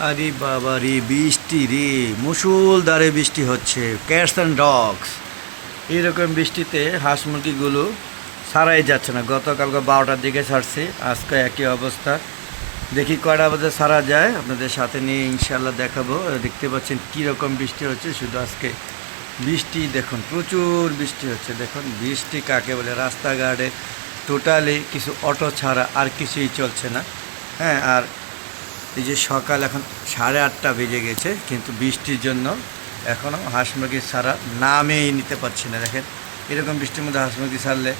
আরে বাবা রে, বৃষ্টি রে, মুষলধারে বৃষ্টি হচ্ছে, ক্যাটস অ্যান্ড ডগস। এইরকম বৃষ্টিতে হাঁস মুরগিগুলো ছাড়াই যাচ্ছে না। গতকালকে 12টার দিকে ছাড়ছি, আজকে একই অবস্থা। দেখি কয়টা বাজে ছাড়া যায়, আপনাদের সাথে নিয়ে ইনশাল্লাহ দেখাবো। দেখতে পাচ্ছেন কীরকম বৃষ্টি হচ্ছে, শুধু আজকে বৃষ্টি দেখুন, প্রচুর বৃষ্টি হচ্ছে। দেখুন বৃষ্টি কাকে বলে, রাস্তাঘাটে টোটালি কিছু অটো ছাড়া আর কিছুই চলছে না। হ্যাঁ, আর এই যে সকাল এখন 8:30 বেজে গেছে, কিন্তু বৃষ্টির জন্য এখনও হাঁস মুরগি ছাড়া নামেই নিতে পারছি না। দেখেন এরকম বৃষ্টির মধ্যে হাঁস মুরগি ছাড়লে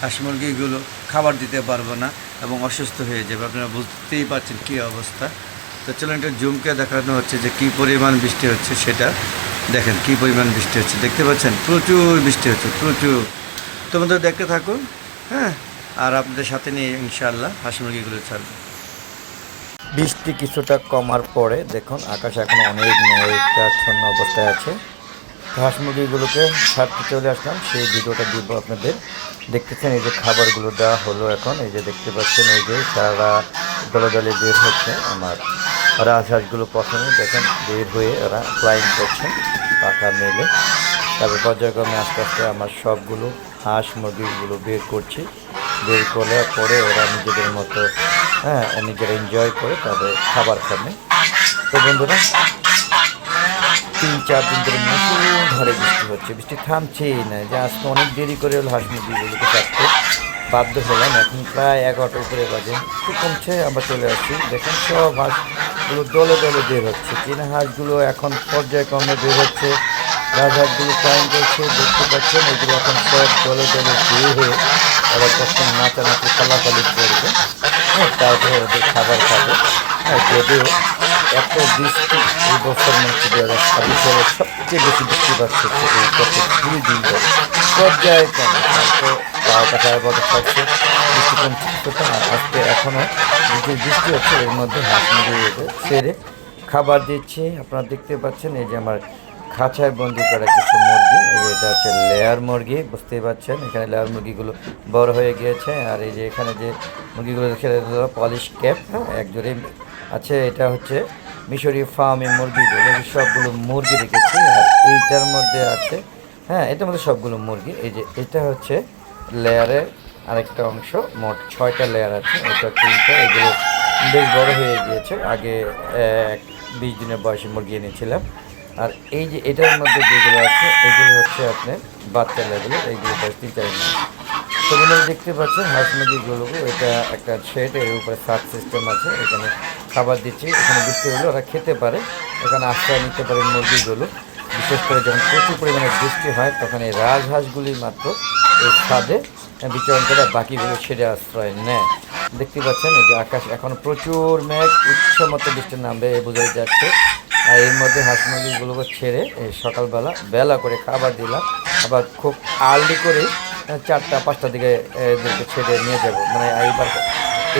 হাঁস মুরগিগুলো খাবার দিতে পারবো না এবং অসুস্থ হয়ে যাবে। আপনারা বুঝতেই পারছেন কী অবস্থা। তো চলুন একটা জুমকে দেখানো হচ্ছে যে কী পরিমাণ বৃষ্টি হচ্ছে, সেটা দেখেন কী পরিমাণ বৃষ্টি হচ্ছে। দেখতে পাচ্ছেন প্রচুর বৃষ্টি হচ্ছে, প্রচুর। তোমাদের দেখতে থাকুন। হ্যাঁ, আর আপনাদের সাথে নিয়ে ইনশাআল্লাহ হাঁস মুরগিগুলো ছাড়বো। বৃষ্টি কিছুটা কমার পরে দেখুন আকাশ এখন অনেক মেঘাচ্ছন্ন অবস্থায় আছে। হাঁস মুরগিগুলোকে ছাড়তে চলে আসলাম, সেই ভিডিওটা দিব আপনাদের। দেখতেছেন এই যে খাবারগুলো দেওয়া হলো এখন, এই যে দেখতে পাচ্ছেন এই যে সারা দলে দলে বের হচ্ছে আমার রাজহাঁসগুলো। প্রথমে দেখেন বের হয়ে ওরা ফ্লাইং করছে পাখা মেলে, তারপর পর্যায়ক্রমে আস্তে আস্তে আমার সবগুলো হাঁস মুরগিগুলো বের করছি। বের করলে পরে ওরা নিজেদের মতো, হ্যাঁ, নিজেরা এনজয় করে তাদের খাবার খাবে। তো বন্ধুরা, 3-4 দিন ধরে মুষলধারে বৃষ্টি হচ্ছে, বৃষ্টি থামছেই না। যে আজকে অনেক দেরি করে হলো হাঁস মুরগিগুলোকে ছাড়তে বাধ্য হলাম। এখন প্রায় 11টার উপরে বাজে, একটু কমছে, আবার চলে আসছি। দেখেন সব হাঁসগুলো দলে দলে বের হচ্ছে, চীনা হাঁসগুলো এখন পর্যায়ক্রমে বের হচ্ছে, রাজহাঁসগুলো ফ্লাইং করছে। দেখতে পাচ্ছেন এগুলো এখন সব দলে দলে বের হয়ে ওরা কখন নাচানাচি পালাপালি করবে। হ্যাঁ, তারপরে ওদের খাবার খাবে। হ্যাঁ, যদিও এত বৃষ্টি এই বছর মনে হচ্ছে 2026 সবচেয়ে বেশি বৃষ্টিপাত হচ্ছে এই গত 2 দিন ধরে পর্যায়ক্রমে। কালকে 12টা 12:30 থাকছে, বৃষ্টি কমছে কিছুটা। আর আজকে এখনও যে বৃষ্টি হচ্ছে এর মধ্যে হাঁস মুরগি ছেড়ে খাবার দিচ্ছি। আপনারা দেখতে পাচ্ছেন এই যে আমার খাঁচায় বন্দি করা কিছু মুরগি। এই যে এটা হচ্ছে লেয়ার মুরগি, বুঝতেই পারছেন এখানে লেয়ার মুরগিগুলো বড় হয়ে গিয়েছে। আর এই যে এখানে যে মুরগিগুলো দেখে পলিশ ক্যাপ, হ্যাঁ, একজোড়ে আছে। এটা হচ্ছে মিশরি ফার্মে মুরগিগুলো, সবগুলো মুরগি রেখেছি। আর এইটার মধ্যে আছে, হ্যাঁ, এটার মধ্যে সবগুলো মুরগি। এই যে এটা হচ্ছে লেয়ারের আরেকটা অংশ, মোট 6টা লেয়ার আছে, এটা 3টা। এগুলো বেশ বড় হয়ে গিয়েছে। আগে 20 দিনের বয়সী মুরগি এনেছিলাম। আর এই যে এটার মধ্যে যেগুলো আছে এগুলো হচ্ছে আপনার বাচ্চা লেগুলো, এইগুলো 3-4 মাস। তো বন্ধুরা দেখতে পাচ্ছেন হাঁস মুরগিগুলো, এটা একটা শেড, এর উপরে সার্চ সিস্টেম আছে, এখানে খাবার দিচ্ছি। এখানে বৃষ্টি হলে ওরা খেতে পারে, এখানে আশ্রয় নিতে পারে মুরগিগুলো। বিশেষ করে যখন প্রচুর পরিমাণে বৃষ্টি হয় তখন এই রাজহাঁসগুলি মাত্র এই ছাদে বিচরণ করে, বাকিগুলো ছেড়ে আশ্রয় নেয়। দেখতে পাচ্ছেন এই যে আকাশ এখন প্রচুর মেঘ, ইচ্ছে মতো বৃষ্টি নামবে বোঝাই যাচ্ছে। আর এর মধ্যে হাঁস মুরগিগুলোকে ছেড়ে এই সকালবেলা বেলা করে খাবার দিলাম। আবার খুব আর্লি করে 4টা-5টার দিকে এদেরকে ছেড়ে নিয়ে যাব। মানে এইবার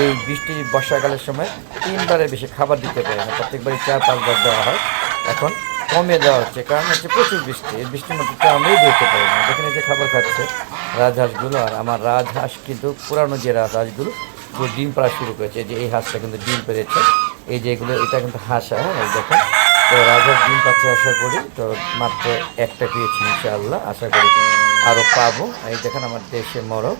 এই বৃষ্টি বর্ষাকালের সময় 3বারের বেশি খাবার দিতে পারে না, প্রত্যেকবারই 4-5 বার দেওয়া হয়। এখন কমে দেওয়া হচ্ছে, কারণ হচ্ছে প্রচুর বৃষ্টি। এই বৃষ্টির মধ্যে তো আমরাই বেরোতে পারি না। যেখানে যে খাবার খাচ্ছে রাজহাঁসগুলো। আর আমার রাজহাঁস কিন্তু পুরানো যে রাজহাঁসগুলো ডিম পাড়া শুরু করেছে। যে এই হাঁসটা কিন্তু ডিম পেড়েছে, এই যে এগুলো, এটা কিন্তু হাঁসা। হ্যাঁ, এই দেখেন। তো রাজহাঁস ডিম পাচ্ছে আশা করি। তো মাত্র একটা পেয়েছি, ইনশাআল্লাহ আশা করি আরও পাবো। এই দেখেন আমার দেশে মরক,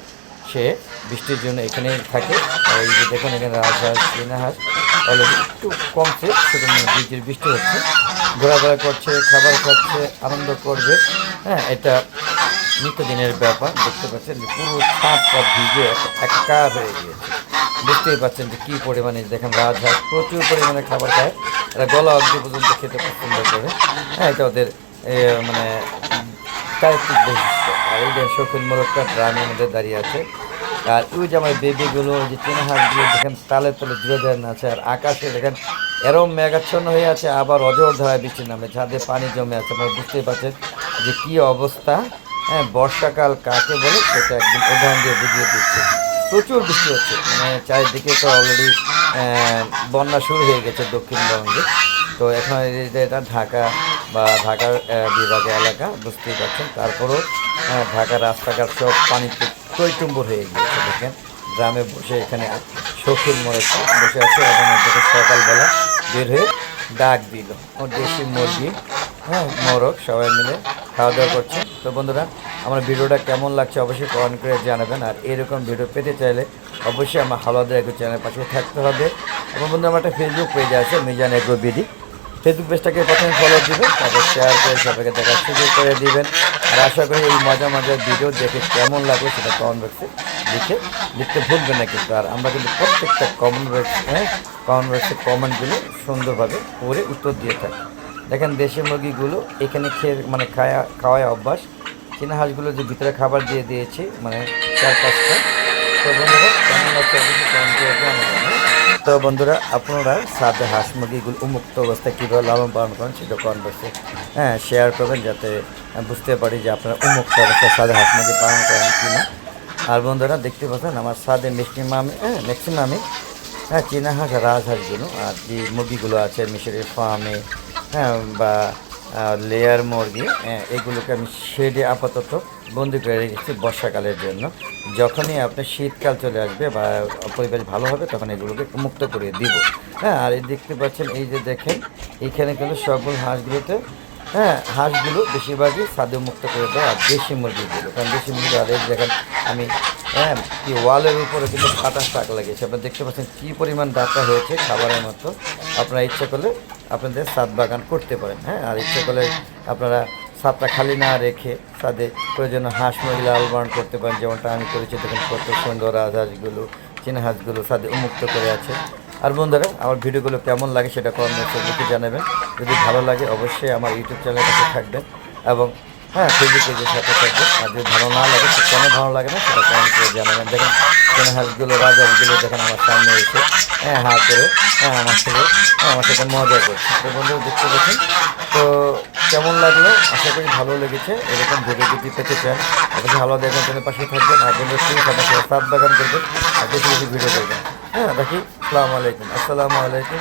সে বৃষ্টির জন্য এখানেই থাকে। এই যে দেখুন এখানে রাজহাঁস, চীনা হাঁস অলরেডি একটু কমছে, শুধু বৃষ্টির বৃষ্টি হচ্ছে, ঘোরাফেরা করছে, খাবার খাচ্ছে, আনন্দ করবে। হ্যাঁ, এটা নিত্যদিনের ব্যাপার। দেখতে পাচ্ছেন যে পুরো ছাদটা ভিজে একাকার হয়ে গিয়েছে। বুঝতেই পাচ্ছেন যে কী পরিমাণে, দেখেন রাজহাঁস প্রচুর পরিমাণে খাবার খায়, এরা গলা অবধি পর্যন্ত খেতে পছন্দ করে। হ্যাঁ, এটা ওদের মানে চারিত্রিক বৈশিষ্ট্য। আর এই যে শৌখিন মোরগটা ড্রামের মধ্যে দাঁড়িয়ে আছে। আর ওই যে আমার বেবিগুলো, যে চীনা হাঁসগুলো দেখেন তালে তালে জুড়ে দেন আছে। আর আকাশে দেখেন এরম মেঘাচ্ছন্ন হয়ে আছে, আবার অজর ধারায় বৃষ্টি নামে, ছাদে পানি জমে আছে। আপনারা বুঝতেই পারছেন যে কী অবস্থা। হ্যাঁ, বর্ষাকাল কাকে বলে সেটা একদম উদাহরণ দিয়ে বুঝিয়ে দিচ্ছে। প্রচুর বৃষ্টি হচ্ছে, মানে চারিদিকে তো অলরেডি বন্যা শুরু হয়ে গেছে দক্ষিণবঙ্গে। তো এখন এটা ঢাকা বা ঢাকার বিভাগের এলাকা, বুঝতেই পারছেন। তারপরেও ঢাকার রাস্তাঘাট সব পানিতে টইটুম্বুর হয়ে গিয়েছে। দেখেন গ্রামে বসে এখানে শৌখিন মরেছে বসে আছে, এবং দেখে সকালবেলা বের হয়ে ডাক দিল, ও দেশি মুরগি, হ্যাঁ মোরগ সবাই মিলে খাওয়া দাওয়া করছে। তো বন্ধুরা, আমার ভিডিওটা কেমন লাগছে অবশ্যই কমেন্ট করে জানাবেন। আর এরকম ভিডিও পেতে চাইলে অবশ্যই আমার হালুয়াদের এগ্রো চ্যানেলের পাশে থাকতে হবে। এবং বন্ধু, আমার একটা ফেসবুক পেজ আছে মিজান এগ্রো বিডি, ফেসবুক পেজটাকে প্রথমে ফলো দিবেন, তারপর শেয়ার করে সবাইকে দেখার সুযোগ করে দিবেন। আর আশা করি এই মজার ভিডিও দেখে কেমন লাগলো সেটা কমেন্ট বক্সে লিখতে ভুলবেন না কিন্তু। আর আমরা কিন্তু প্রত্যেকটা কমেন্ট বক্সে কমেন্টগুলো সুন্দরভাবে পড়ে উত্তর দিয়ে থাকি। দেখেন দেশি মুরগিগুলো এখানে খাওয়ায় অভ্যাস। চীনা হাঁসগুলো যে ভিতরে খাবার দিয়ে দিয়েছি, মানে 4-5টা। তো বন্ধুরা, কেমন লাগছে অবশ্যই কমেন্ট করে জানাবেন। তো বন্ধুরা, আপনারা সাথে হাঁস মুরগিগুলো উন্মুক্ত অবস্থায় কীভাবে লালন পালন করেন সেটা কমেন্ট বক্সে শেয়ার করবেন, যাতে বুঝতে পারি যে আপনারা উন্মুক্ত অবস্থায় সাথে হাঁস মুরগি পালন করেন কি না। আর বন্ধুরা, দেখতে পাচ্ছেন আমার সাথে ম্যাক্সিমামে চীনা হাঁস আর রাজহাঁসগুলো আর যে মুরগিগুলো আছে মিশরের ফার্মে বা লেয়ার মুরগি, এগুলোকে আমি শেডে আপাতত বন্দি করে রেখেছি বর্ষাকালের জন্য। যখনই আপনার শীতকাল চলে আসবে বা পরিবেশ ভালো হবে তখন এগুলোকে মুক্ত করে দিব। আর এই দেখতে পাচ্ছেন, এই যে দেখেন এইখানে কিন্তু সবগুলো হাঁসগুলো বেশিরভাগই ছাদে মুক্ত করে দেয়। আর দেশি মুরগিগুলো, কারণ দেশি মুরগি আর এই দেখেন আমি কি ওয়ালের উপরে কিন্তু কাটা শাক লাগিয়েছি। আপনারা দেখতে পাচ্ছেন কী পরিমাণ ডাটা হয়েছে খাবারের মতো। আপনারা ইচ্ছা করলে আপনাদের ছাদ বাগান করতে পারেন। আর ইচ্ছা করলে আপনারা ছাদটা খালি না রেখে ছাদে প্রয়োজনীয় হাঁস মুরগি লালন পালন করতে পারেন, যেমনটা আমি করেছি। দেখুন কত সুন্দর রাজহাঁসগুলো, চীনা হাঁসগুলো ছাদে উন্মুক্ত করে আছে। আর বন্ধুরা, আমার ভিডিওগুলো কেমন লাগে সেটা কমেন্টে লিখে জানাবেন। যদি ভালো লাগে অবশ্যই আমার ইউটিউব চ্যানেলের কাছে থাকবেন এবং ফেসবুক পেজের সাথে থাকবেন। আর যদি ভালো না লাগে, কেন ভালো লাগে না সেটা কমেন্ট করে জানাবেন। দেখেন চীনা হাঁসগুলো, রাজহাঁসগুলো দেখেন আমার সামনে এসে করে আমার সাথে মজা করছে। তো বন্ধু, দেখতে পাচ্ছেন। তো কেমন লাগলো, আশা করি ভালো লেগেছে। এরকম ভিডিও যদি পেতে চান অবশ্যই ভালো দেখবেন, চ্যানেলের পাশে থাকবেন। আর বন্ধু, সাথে সাত বাগান করবেন আর বেশি ভিডিও করবেন। দেখি। আসসালামু আলাইকুম।